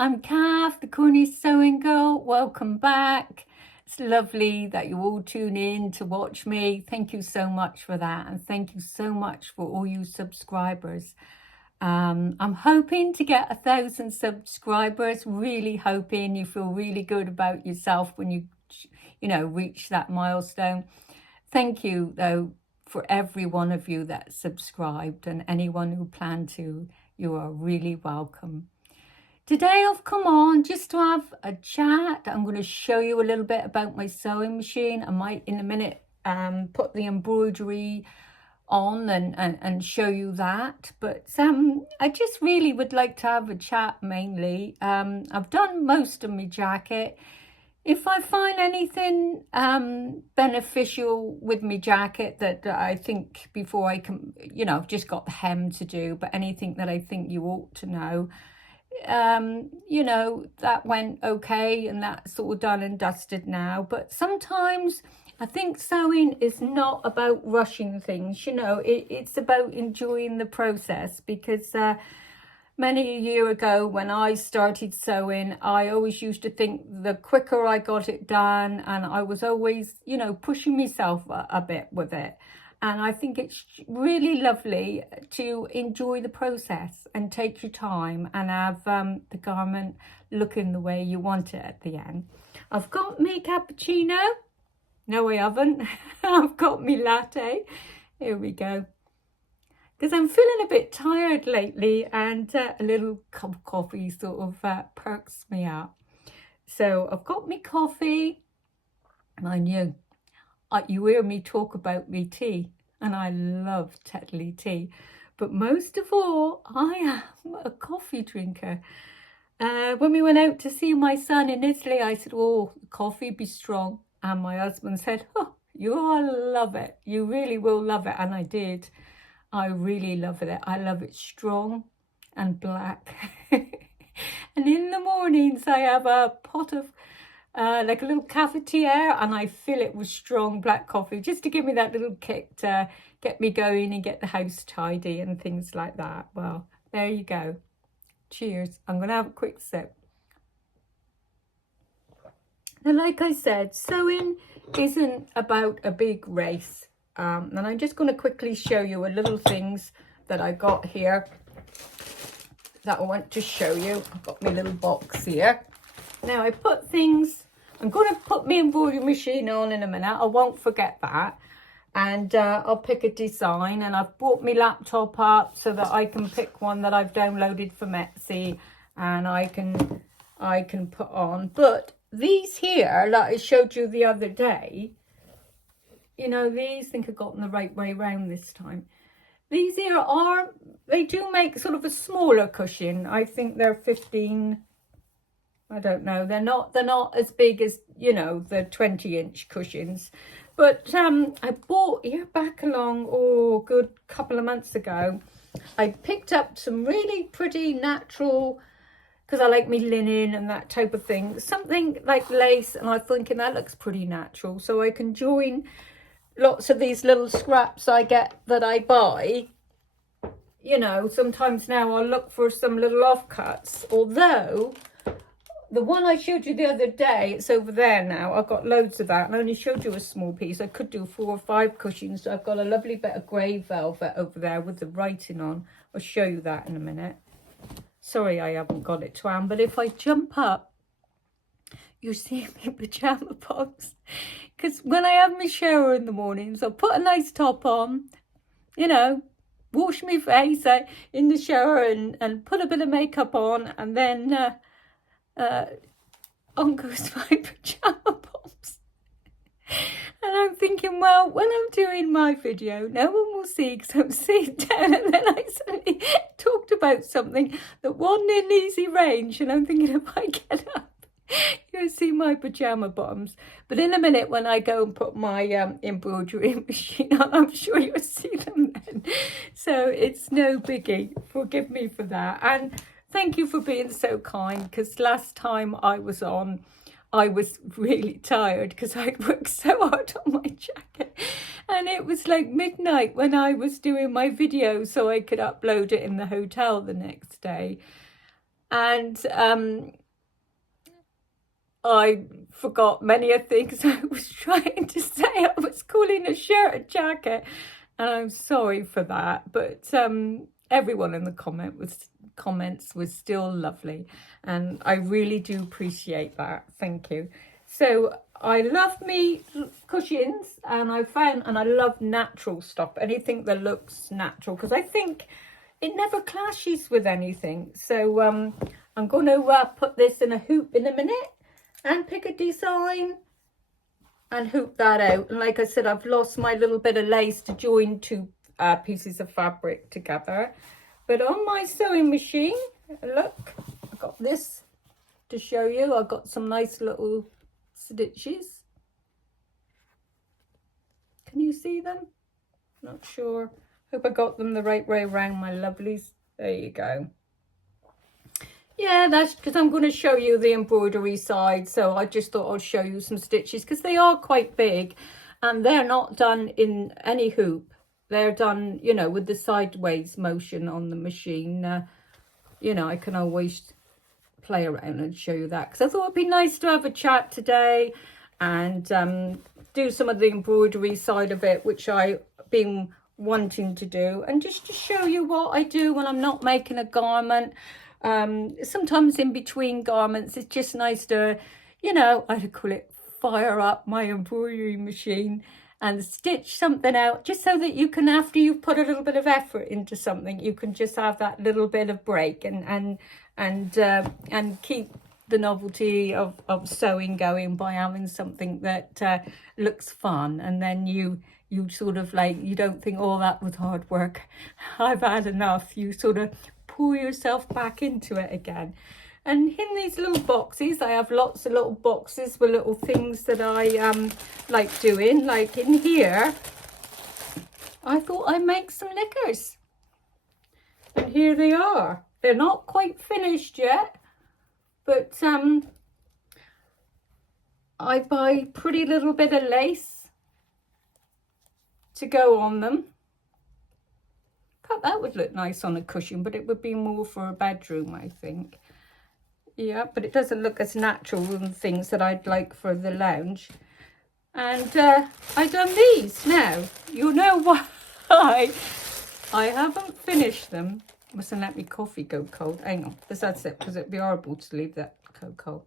I'm Kath, the Cornish Sewing Girl. Welcome back. It's lovely that you all tune in to watch me. Thank you so much for that, and thank you so much for all you subscribers. I'm hoping to get 1,000 subscribers. Really hoping you feel really good about yourself when you reach that milestone. Thank you though for every one of you that subscribed, and anyone who planned to. You are really welcome. Today I've come on just to have a chat. I'm going to show you a little bit about my sewing machine. I might in a minute put the embroidery on and show you that. But I just really would like to have a chat mainly. I've done most of my jacket. If I find anything beneficial with my jacket that I think before I can, I've just got the hem to do, but anything that I think you ought to know, that went okay and that's all done and dusted now. But sometimes I think sewing is not about rushing things, it's about enjoying the process, because many a year ago when I started sewing, I always used to think the quicker I got it done, and I was always, pushing myself a bit with it. And I think it's really lovely to enjoy the process and take your time and have the garment looking the way you want it at the end. I've got me cappuccino. No, I haven't. I've got me latte. Here we go. Because I'm feeling a bit tired lately, and a little cup of coffee sort of perks me up. So I've got me coffee. Mind you, you hear me talk about me tea, and I love Tetley tea. But most of all, I am a coffee drinker. When we went out to see my son in Italy, I said, oh, coffee be strong. And my husband said, oh, you'll love it. You really will love it. And I did. I really love it. I love it strong and black. And in the mornings, I have a pot of like a little cafetiere, and I fill it with strong black coffee just to give me that little kick to get me going and get the house tidy and things like that. Well, there you go. Cheers. I'm going to have a quick sip. Now, like I said, sewing isn't about a big race. And I'm just going to quickly show you a little things that I got here that I want to show you. I've got my little box here. Now I put things, I'm going to put my embroidery machine on in a minute. I won't forget that. And I'll pick a design, and I've brought my laptop up so that I can pick one that I've downloaded from Etsy, and I can put on. But these here, like I showed you the other day, these, I think I've gotten the right way around this time. These here they do make sort of a smaller cushion. I think they're 15, I don't know. They're not as big as, the 20-inch cushions. But I bought here back along, good couple of months ago. I picked up some really pretty natural, because I like me linen and that type of thing. Something like lace, and I'm thinking that looks pretty natural. So I can join lots of these little scraps I get that I buy. Sometimes now I'll look for some little offcuts. Although, the one I showed you the other day, it's over there now. I've got loads of that, and I only showed you a small piece. I could do 4 or 5 cushions. So I've got a lovely bit of grey velvet over there with the writing on. I'll show you that in a minute. Sorry, I haven't got it to hand, but if I jump up, you'll see my pyjama bottoms. Because when I have my shower in the mornings, I'll put a nice top on, wash my face in the shower and put a bit of makeup on, and then on goes my pyjama bottoms. And I'm thinking, well, when I'm doing my video, no one will see because I'm sitting down, and then I suddenly talked about something that wasn't in easy range, and I'm thinking, if I get up, you'll see my pyjama bottoms. But in a minute, when I go and put my embroidery machine on, I'm sure you'll see them then. So it's no biggie. Forgive me for that. And thank you for being so kind, because last time I was on, I was really tired because I'd worked so hard on my jacket, and it was like midnight when I was doing my video so I could upload it in the hotel the next day. And I forgot many of things I was trying to say. I was calling a shirt a jacket, and I'm sorry for that. But everyone in the comments was still lovely, and I really do appreciate that. Thank you. So I love me cushions, and I love natural stuff, anything that looks natural, because I think it never clashes with anything. So I'm going to put this in a hoop in a minute and pick a design and hoop that out. And like I said, I've lost my little bit of lace to join two pieces of fabric together. But on my sewing machine, look, I got this to show you. I got some nice little stitches. Can you see them? Not sure. Hope I got them the right way around, my lovelies. There you go. Yeah, that's because I'm going to show you the embroidery side. So I just thought I'd show you some stitches because they are quite big and they're not done in any hoop. They're done, you know, with the sideways motion on the machine. You know, I can always play around and show you that because I thought it'd be nice to have a chat today and do some of the embroidery side of it, which I've been wanting to do, and just to show you what I do when I'm not making a garment. Sometimes in between garments, it's just nice to, you know, I'd call it fire up my embroidery machine and stitch something out, just so that you can, after you've put a little bit of effort into something, you can just have that little bit of break and keep the novelty of sewing going by having something that looks fun. And then you sort of like, you don't think, oh, that was hard work, I've had enough. You sort of pull yourself back into it again. And in these little boxes, I have lots of little boxes with little things that I like doing. Like in here, I thought I'd make some knickers. And here they are. They're not quite finished yet, but I buy pretty little bit of lace to go on them. That would look nice on a cushion, but it would be more for a bedroom, I think. Yeah, but it doesn't look as natural and things that I'd like for the lounge. And I've done these now. You'll know why I haven't finished them. Mustn't let me coffee go cold. Hang on, that's it, because it'd be horrible to leave that go cold.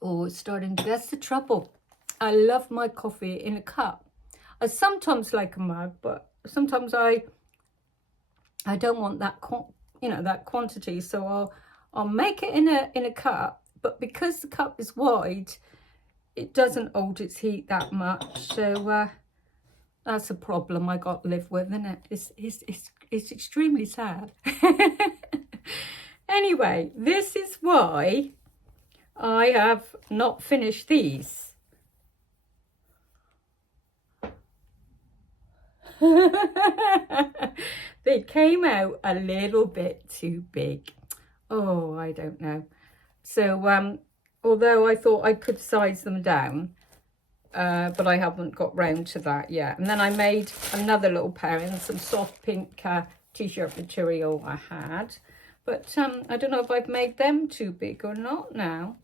Oh, it's starting. That's the trouble. I love my coffee in a cup. I sometimes like a mug, but sometimes I don't want that, you know, that quantity. So I'll make it in a cup, but because the cup is wide, it doesn't hold its heat that much. So that's a problem I got to live with, isn't it? It's extremely sad. Anyway, this is why I have not finished these. They came out a little bit too big. Oh, I don't know. So although I thought I could size them down, but I haven't got round to that yet. And then I made another little pair in some soft pink t-shirt material I had, but I don't know if I've made them too big or not now.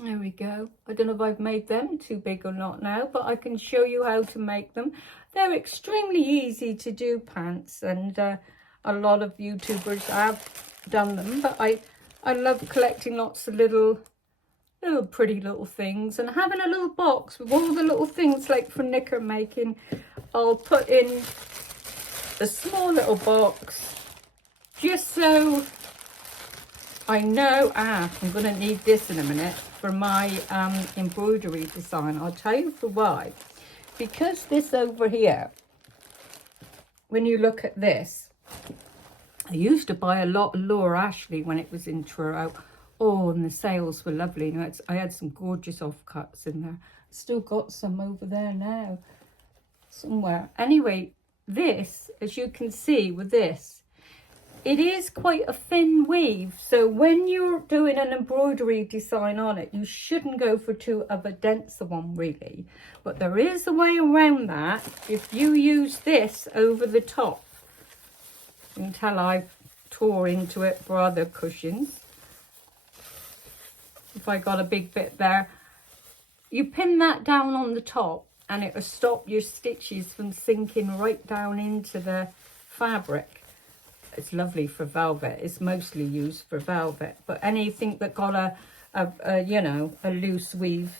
There we go. I don't know if I've made them too big or not now, but I can show you how to make them. They're extremely easy to do, pants, and a lot of YouTubers have done them, but I love collecting lots of little pretty little things and having a little box with all the little things like for knicker making. I'll put in a small little box just so I know, I'm going to need this in a minute for my embroidery design. I'll tell you for why. Because this over here, when you look at this, I used to buy a lot of Laura Ashley when it was in Truro. Oh, and the sales were lovely. I had some gorgeous offcuts in there. Still got some over there now, somewhere. Anyway, this, as you can see with this, it is quite a thin weave, so when you're doing an embroidery design on it, you shouldn't go for too of a denser one really. But there is a way around that if you use this over the top, until I tore into it for other cushions. If I got a big bit there, you pin that down on the top and it will stop your stitches from sinking right down into the fabric. It's lovely for velvet. It's mostly used for velvet, but anything that got a you know, a loose weave,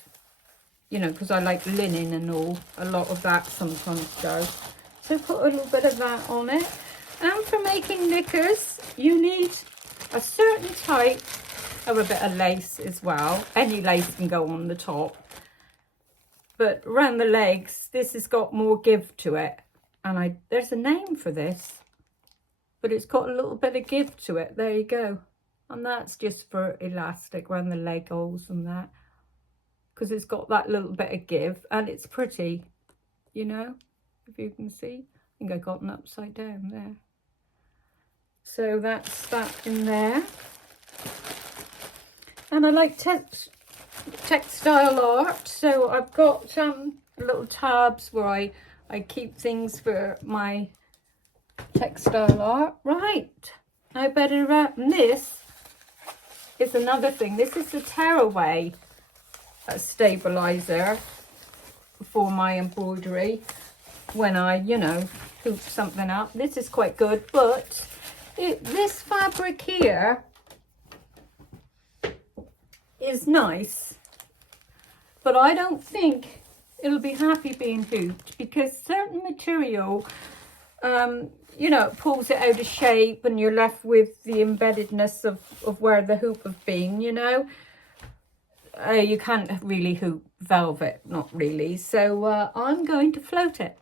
you know, because I like linen and all, a lot of that sometimes does. So put a little bit of that on it. And for making knickers, you need a certain type of a bit of lace as well. Any lace can go on the top. But around the legs, this has got more give to it. And there's a name for this, but it's got a little bit of give to it. There you go. And that's just for elastic around the leg holes and that. Because it's got that little bit of give and it's pretty, you know, if you can see. I think I got an upside down there. So that's that in there. And I like textile art, so I've got little tabs where I keep things for my textile art. Right, I better and this is another thing. This is the tearaway stabilizer for my embroidery when I, you know, hoop something up. This is quite good, but this fabric here is nice, but I don't think it'll be happy being hooped, because certain material, you know, it pulls it out of shape and you're left with the embeddedness of where the hoop have been, you know. You can't really hoop velvet, not really. So I'm going to float it.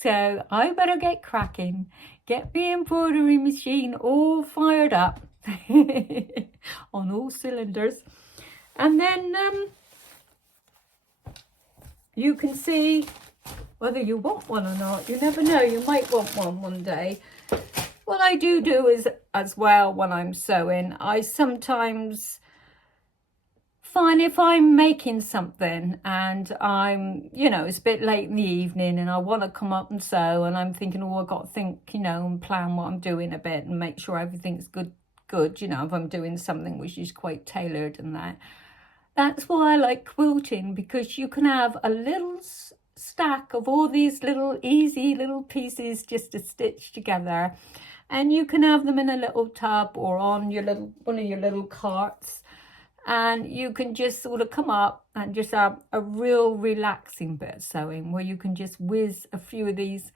So I better get cracking, get the embroidery machine all fired up on all cylinders. And then you can see whether you want one or not. You never know, you might want one day. What I do is, as well, when I'm sewing, I sometimes find if I'm making something and I'm, you know, it's a bit late in the evening and I want to come up and sew, and I'm thinking, oh, I've got to think, you know, and plan what I'm doing a bit and make sure everything's good, you know, if I'm doing something which is quite tailored and that. That's why I like quilting, because you can have a little stack of all these little easy little pieces just to stitch together, and you can have them in a little tub or on your little one of your little carts, and you can just sort of come up and just have a real relaxing bit of sewing where you can just whiz a few of these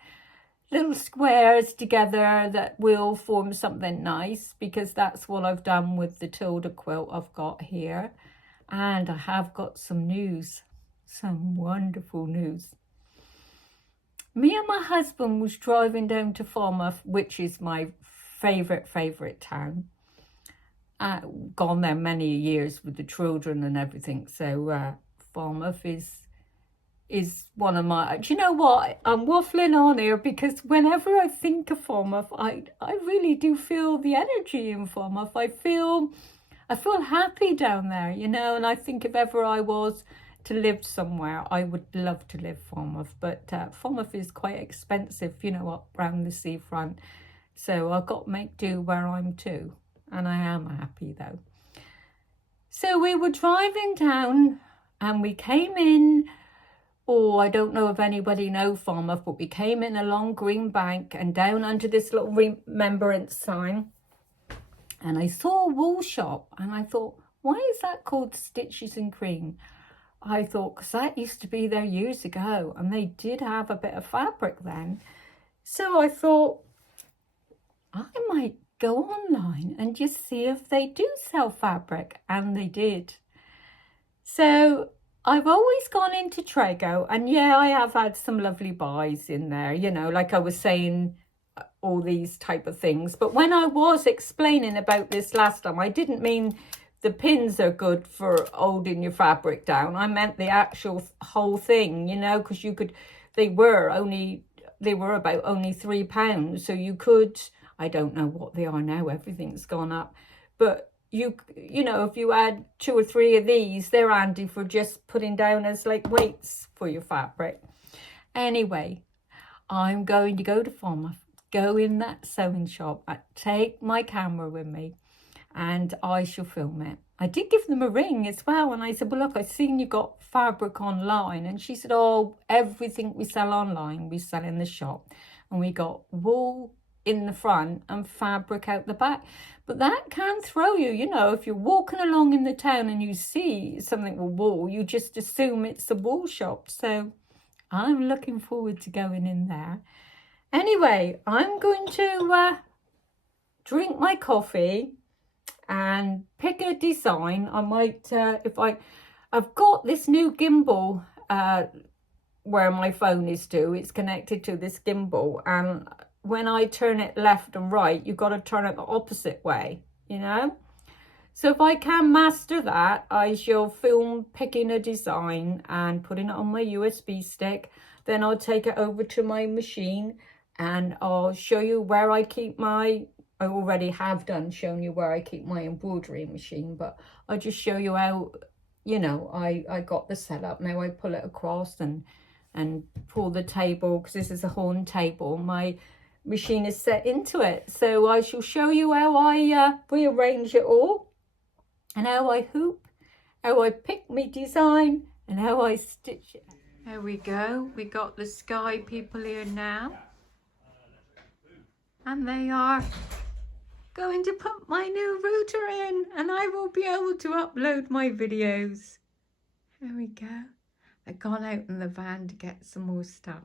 little squares together that will form something nice, because that's what I've done with the Tilda quilt I've got here. And I have got some news, some wonderful news. Me and my husband was driving down to Falmouth, which is my favourite town. Gone there many years with the children and everything. So Falmouth is one of my, do you know what, I'm waffling on here because whenever I think of Falmouth, I really do feel the energy in Falmouth. I feel happy down there, you know, and I think if ever I was to live somewhere, I would love to live Falmouth, but Falmouth is quite expensive, you know, up round the seafront. So I've got to make do where I'm to, and I am happy though. So we were driving down and we came in, I don't know if anybody knows Falmouth, but we came in along Green Bank and down under this little remembrance sign. And I saw a wool shop and I thought, why is that called Stitches and Cream? I thought, because that used to be there years ago and they did have a bit of fabric then. So I thought, I might go online and just see if they do sell fabric. And they did. So I've always gone into Trago, and yeah, I have had some lovely buys in there, you know, like I was saying, all these type of things. But when I was explaining about this last time, I didn't mean the pins are good for holding your fabric down. I meant the actual whole thing, you know, because you could, they were about only £3. So you could, I don't know what they are now. Everything's gone up. But you know, if you add 2 or 3 of these, they're handy for just putting down as like weights for your fabric. Anyway, I'm going to go to Falmouth, go in that sewing shop, take my camera with me, and I shall film it. I did give them a ring as well, and I said, well, look, I've seen you got fabric online. And she said, oh, everything we sell online, we sell in the shop. And we got wool in the front and fabric out the back. But that can throw you, you know, if you're walking along in the town and you see something with wool, you just assume it's a wool shop. So I'm looking forward to going in there. Anyway, I'm going to drink my coffee and pick a design. I might, I've got this new gimbal where my phone is to. It's connected to this gimbal, and when I turn it left and right, you've got to turn it the opposite way, you know. So if I can master that, I shall film picking a design and putting it on my USB stick. Then I'll take it over to my machine and I'll show you where I keep my, I already have shown you where I keep my embroidery machine, but I'll just show you how, you know, I got the setup. Now I pull it across and pull the table, because this is a horn table. My machine is set into it. So I shall show you how I rearrange it all, and how I hoop, how I pick my design, and how I stitch it. There we go. We got the Sky people here now. And they are going to put my new router in, and I will be able to upload my videos. There we go. They've gone out in the van to get some more stuff.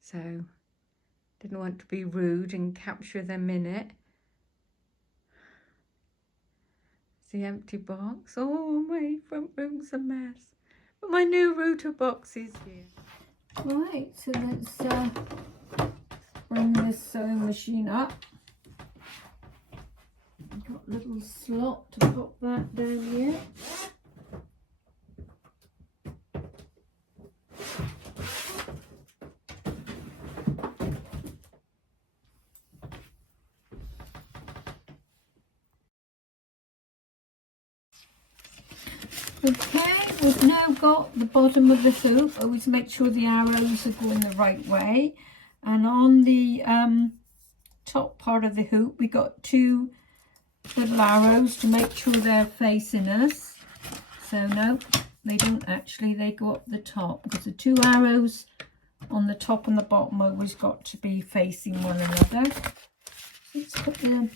So, didn't want to be rude and capture them in it. It's the empty box. Oh, my front room's a mess. But my new router box is here. Right, so let's bring this sewing machine up. I've got a little slot to pop that down here. Okay, we've now got the bottom of the hoop. Always make sure the arrows are going the right way. And on the top part of the hoop, we got 2 little arrows to make sure they're facing us. So no, they don't actually, they go up the top, because the 2 arrows on the top and the bottom always got to be facing one another. Let's put the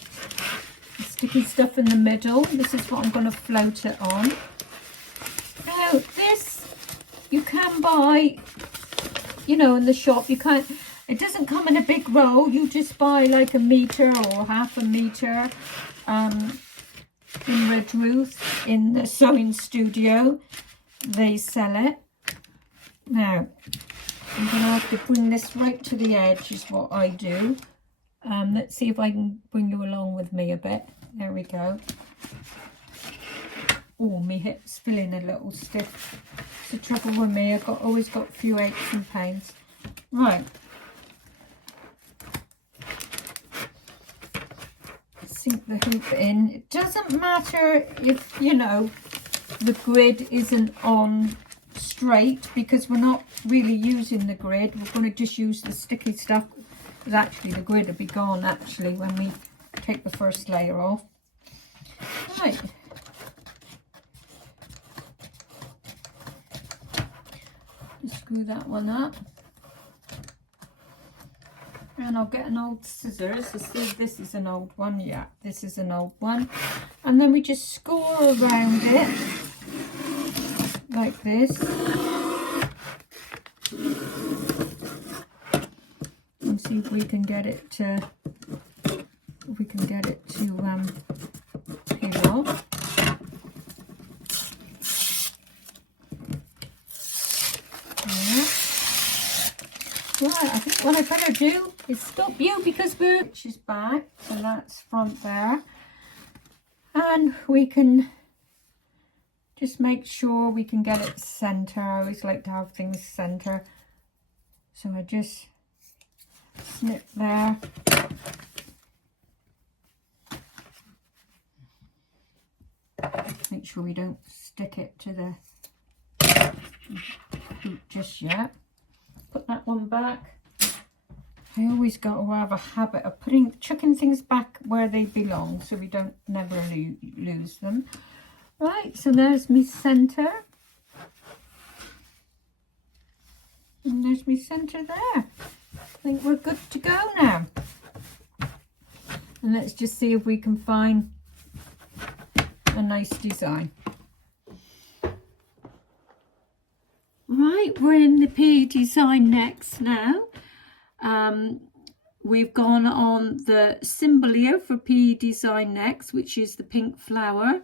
sticky stuff in the middle. This is what I'm going to float it on. Now this you can buy, you know, in the shop. You can't, it doesn't come in a big roll. You just buy like a meter or half a meter in Redruth in the sewing studio. They sell it. Now I'm going to have to bring this right to the edge is what I do. Let's see if I can bring you along with me a bit. There we go. Oh, my hip's feeling a little stiff. It's the trouble with me. I've always got a few aches and pains. Right. Sink the hoop in. It doesn't matter if, you know, the grid isn't on straight, because we're not really using the grid. We're going to just use the sticky stuff. Because actually the grid will be gone actually when we take the first layer off. Right. Screw that one up, and I'll get an old scissors to see if this is an old one. Yeah, this is an old one. And then we just score around it like this, and see if we can get it to peel off. Right, I think what I better do is stop you, because she's back, so that's front there. And we can just make sure we can get it center. I always like to have things center. So I just snip there sure we don't stick it to the boot just yet. Put that one back. I always got to have a habit of chucking things back where they belong so we don't never lose them. Right, so there's my centre. And there's my centre there. I think we're good to go now. And let's just see if we can find a nice design. Right, we're in the P design next now. We've gone on the symbol here for P design next, which is the pink flower.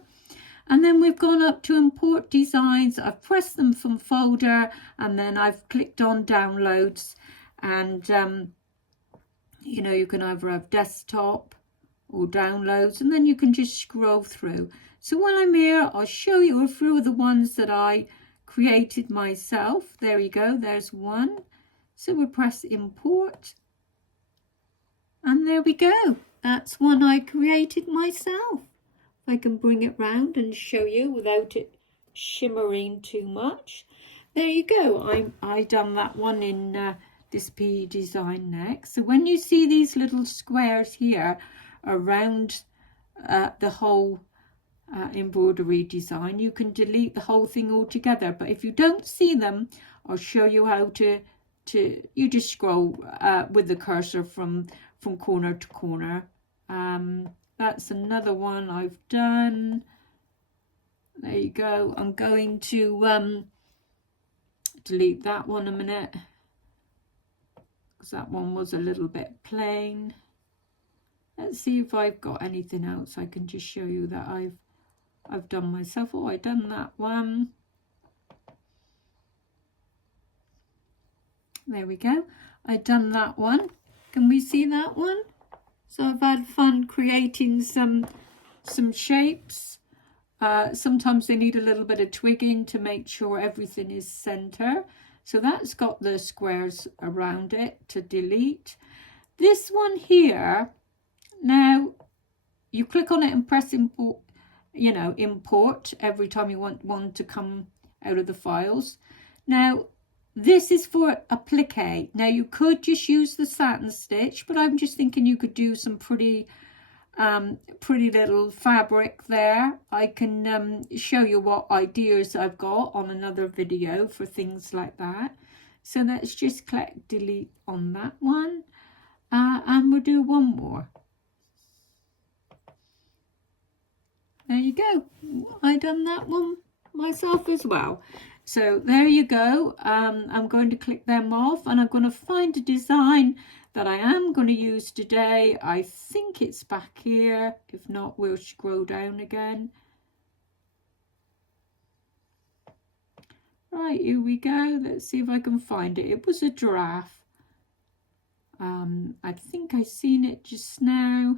And then we've gone up to import designs. I've pressed them from folder and then I've clicked on downloads. And, you know, you can either have desktop or downloads, and then you can just scroll through. So while I'm here, I'll show you a few of the ones that I created myself. There you go, there's one. So we'll press import. And there we go. That's one I created myself. I can bring it round and show you without it shimmering too much. There you go. I done that one in this P design next. So when you see these little squares here around the whole embroidery design, you can delete the whole thing altogether. But if you don't see them, I'll show you how to you just scroll with the cursor from corner to corner. That's another one I've done. There you go. I'm going to delete that one a minute because that one was a little bit plain. Let's see if I've got anything else I can just show you that I've done myself. Oh, I've done that one. There we go. I've done that one. Can we see that one? So I've had fun creating some shapes. Sometimes they need a little bit of twigging to make sure everything is center. So that's got the squares around it to delete. This one here, now you click on it and press import, you know, import every time you want one to come out of the files. Now, this is for applique. Now you could just use the satin stitch, but I'm just thinking you could do some pretty little fabric there. I can show you what ideas I've got on another video for things like that. So let's just click delete on that one, and we'll do one more. There you go. I done that one myself as well. So there you go. I'm going to click them off and I'm going to find a design that I am going to use today. I think it's back here. If not, we'll scroll down again. Right, here we go. Let's see if I can find it. It was a giraffe. I think I seen it just now.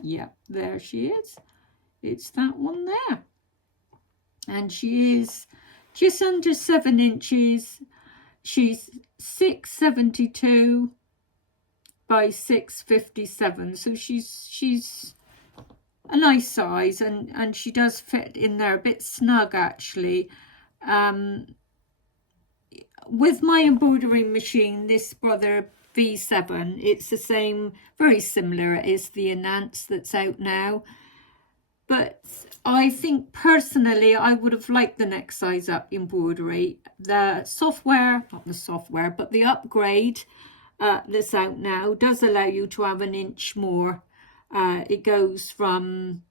Yep, there she is. It's that one there. And she is just under 7 inches. She's 672 by 657. So she's a nice size, and she does fit in there a bit snug actually. With my embroidery machine, this Brother V7, it's the same, very similar as the Enhance that's out now. But I think personally I would have liked the next size up embroidery. The software, not the software, but the upgrade that's out now does allow you to have an inch more. It goes from,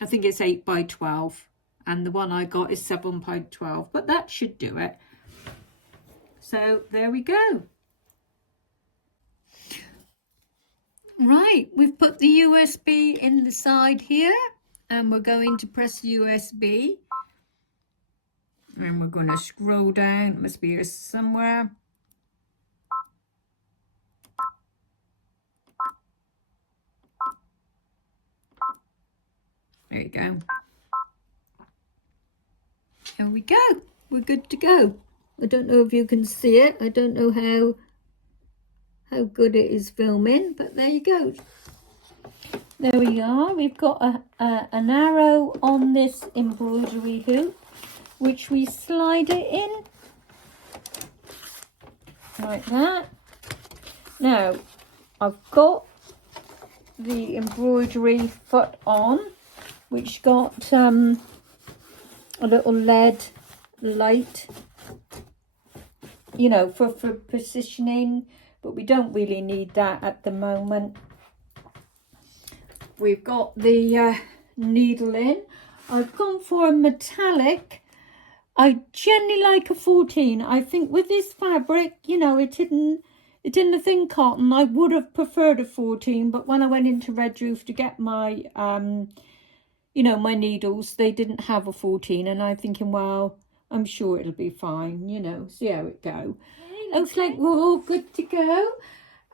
I think it's 8 by 12, and the one I got is 7 by 12, but that should do it. So there we go. Right, we've put the USB in the side here. And we're going to press USB. And we're going to scroll down. It must be here somewhere. There you go. There we go. We're good to go. I don't know if you can see it. I don't know how good it is filming, but there you go. There we are. We've got an arrow on this embroidery hoop, which we slide it in like that. Now, I've got the embroidery foot on, which got a little LED light, you know, for positioning, but we don't really need that at the moment. We've got the needle in. I've gone for a metallic. I generally like a 14. I think with this fabric, you know, it's in the thin cotton. I would have preferred a 14, but when I went into Red Roof to get my, you know, my needles, they didn't have a 14, and I'm thinking, well, I'm sure it'll be fine, you know, see how it go. Looks like we're all good to go.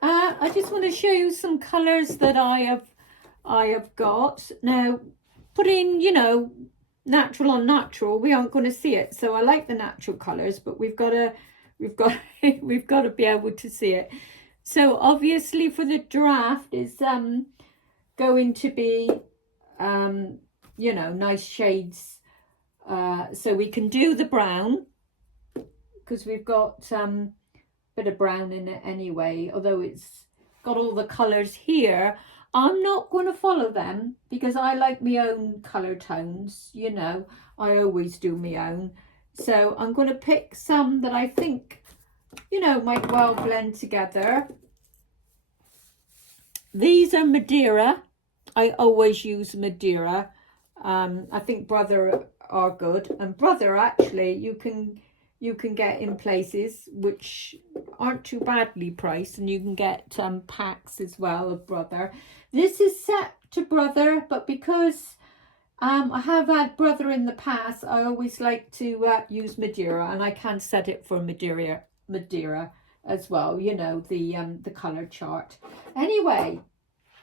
I just want to show you some colours that I have got. Now, putting, you know, natural on natural, we aren't going to see it. So I like the natural colours, but we've got to be able to see it. So obviously for the draft is going to be you know, nice shades. So we can do the brown because we've got bit of brown in it anyway, although it's got all the colours here. I'm not going to follow them because I like my own colour tones, you know, I always do my own. So I'm going to pick some that I think, you know, might well blend together. These are Madeira. I always use Madeira. I think Brother are good, and Brother actually you can get in places which aren't too badly priced, and you can get packs as well of Brother. This is set to Brother, but because I have had Brother in the past, I always like to use Madeira, and I can set it for Madeira as well, you know, the colour chart. Anyway,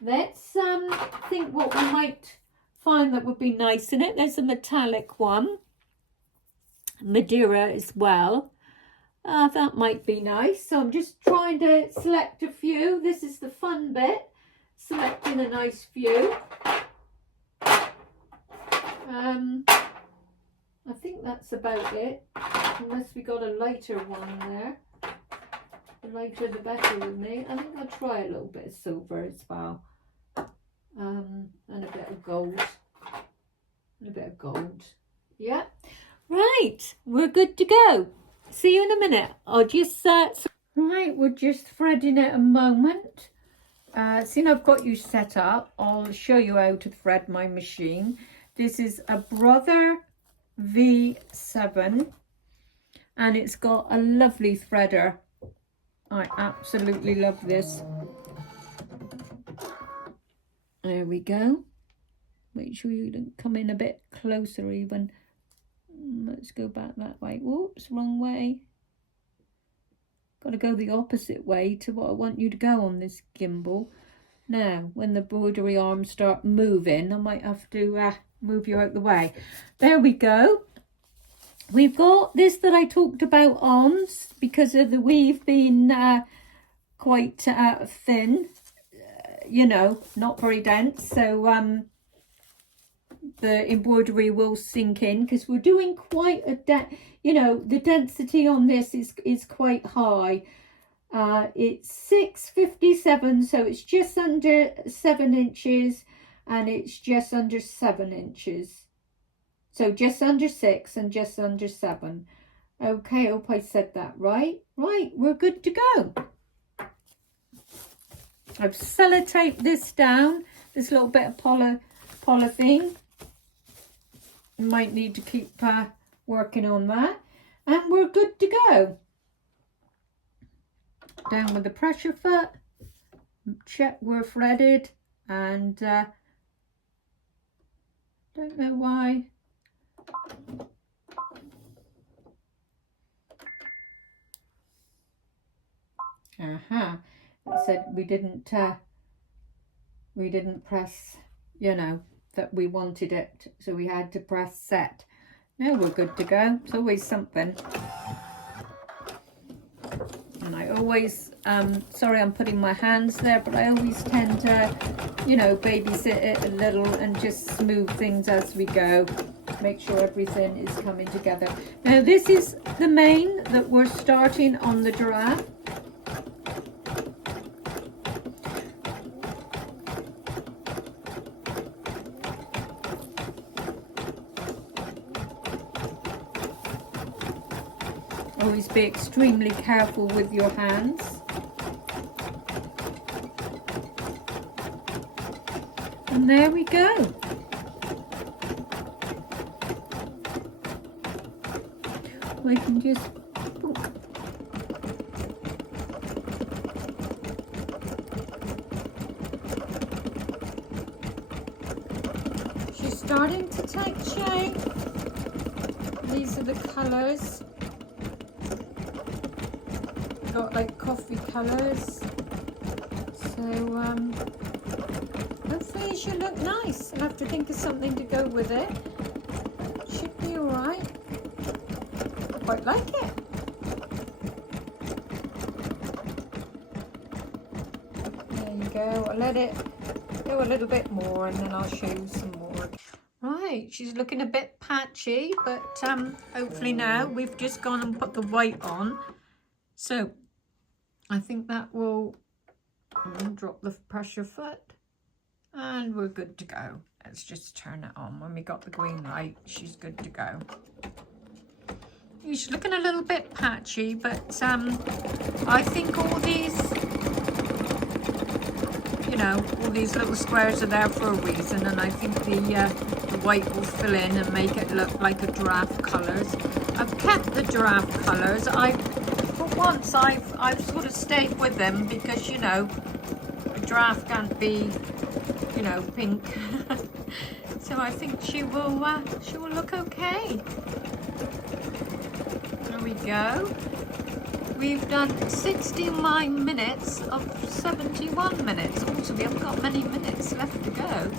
let's think what we might find that would be nice in it. There's a metallic one, Madeira as well. That might be nice. So I'm just trying to select a few. This is the fun bit, selecting a nice few. I think that's about it, unless we got a lighter one there. The lighter the better with me. I think I'll try a little bit of silver as well, and a bit of gold, yeah. Right, we're good to go. See you in a minute. I'll just right, we're just threading it a moment. Seeing I've got you set up, I'll show you how to thread my machine. This is a Brother V7, and it's got a lovely threader. I absolutely love this. There we go. Make sure you don't come in a bit closer even. Let's go back that way. Whoops, wrong way. Got to go the opposite way to what I want you to go on this gimbal. Now, when the embroidery arms start moving, I might have to move you out the way. There we go. We've got this that I talked about on because of the weave being quite thin, you know, not very dense. So the embroidery will sink in because we're doing quite a you know, the density on this is quite high. It's 657, so it's just under 7 inches, and it's just under 7 inches. So just under 6 and just under 7. Okay, I hope I said that right. Right, we're good to go. I've sellotaped this down, this little bit of polythene. Might need to keep working on that. And we're good to go. Down with the pressure foot. Check we're threaded. And don't know why. It said we didn't press, you know, that we wanted it, so we had to press set. Now we're good to go. It's always something. And I always, sorry I'm putting my hands there, but I always tend to, you know, babysit it a little and just smooth things as we go. Make sure everything is coming together. Now this is the mane that we're starting on the giraffe. Always be extremely careful with your hands. And there we go. We can just she's starting to take shape. These are the colours. Got like coffee colours, so hopefully it should look nice. I'll have to think of something to go with it. Should be alright. I quite like it. There you go. I'll let it go a little bit more and then I'll show you some more. Right, she's looking a bit patchy, but hopefully now we've just gone and put the white on. So I think that will drop the pressure foot and we're good to go. Let's just turn it on. When we got the green light, she's good to go. She's looking a little bit patchy, but I think all these, you know, all these little squares are there for a reason, and I think the white will fill in and make it look like a giraffe colours. I've kept the giraffe colours. For once I've sort of stayed with them because, you know, a giraffe can't be, you know, pink. So I think she will look okay. There we go. We've done 69 minutes of 71 minutes. Also, we haven't got many minutes left to go.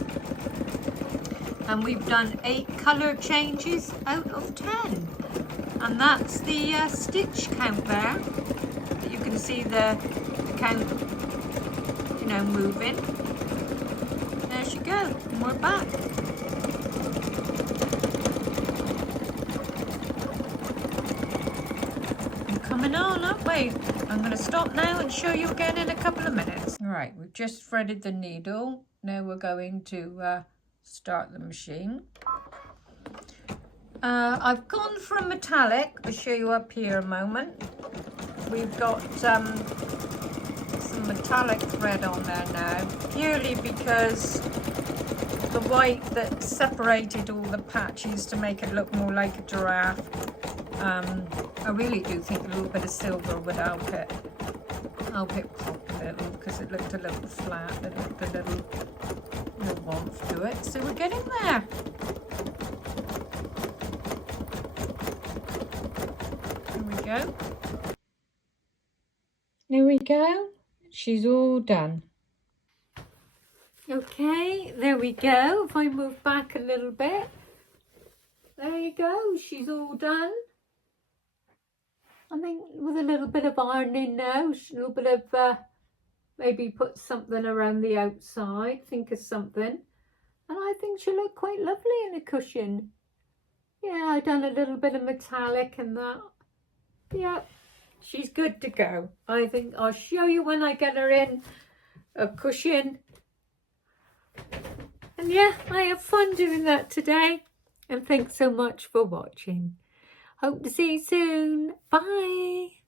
And we've done 8 colour changes out of 10. And that's the stitch count there. You can see the count, you know, moving. There she goes. And we're back. We're coming on, aren't we? I'm going to stop now and show you again in a couple of minutes. All right, we've just threaded the needle. Now we're going to start the machine. I've gone for a metallic. I'll show you up here a moment. We've got some metallic thread on there now, purely because the white that separated all the patches to make it look more like a giraffe. I really do think a little bit of silver would help it pop a little, because it looked a little flat. It looked a little warmth to it. So we're getting there. Go. There we go. She's all done. Okay, there we go. If I move back a little bit, there you go. She's all done. I think with a little bit of ironing now, a little bit of maybe put something around the outside. Think of something, and I think she'll look quite lovely in a cushion. Yeah, I've done a little bit of metallic and that. Yeah, she's good to go. I think I'll show you when I get her in a cushion. And yeah, I have fun doing that today. And thanks so much for watching. Hope to see you soon. Bye.